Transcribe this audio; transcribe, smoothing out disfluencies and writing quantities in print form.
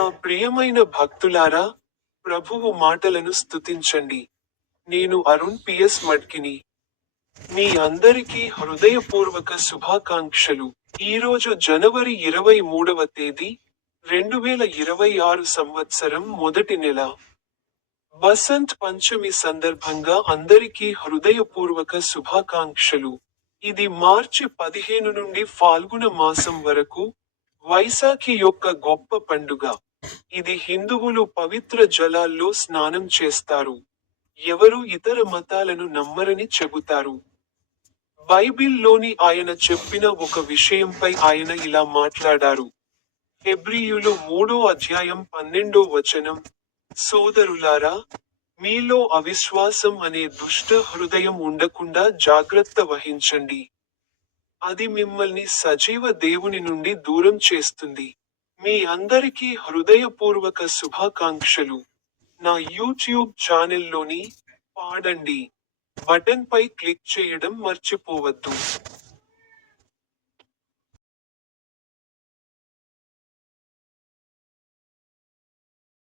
నా ప్రియమైన భక్తులారా, ప్రభువు మాటలను స్తుతించండి. నేను అరుణ్ పిఎస్ మడ్కిని. మీ అందరికీ హృదయపూర్వక శుభాకాంక్షలు. ఈరోజు జనవరి 23వ తేదీ, 2026 సంవత్సరం మొదటి నెల. బసంత్ పంచమి సందర్భంగా అందరికీ హృదయపూర్వక శుభాకాంక్షలు. ఇది మార్చి 15 నుండి ఫాల్గుణ మాసం వరకు, వైశాఖి యొక్క గొప్ప పండుగ. ఇది హిందువులు పవిత్ర జలాల్లో స్నానం చేస్తారు. ఎవరు ఇతర మతాలను నమ్మరని చెబుతారు. బైబిల్లోని ఆయన చెప్పిన ఒక విషయంపై ఆయన ఇలా మాట్లాడారు. హెబ్రీయులు 3వ అధ్యాయం 12వ వచనం, సోదరులారా, మీలో అవిశ్వాసం అనే దుష్ట హృదయం ఉండకుండా జాగ్రత్త వహించండి. అది మిమ్మల్ని సజీవ దేవుని నుండి దూరం చేస్తుంది. మీ అందరికీ హృదయపూర్వక శుభాకాంక్షలు. నా యూట్యూబ్ ఛానెల్లోని పాడండి బటన్ పై క్లిక్ చేయడం మర్చిపోవద్దు.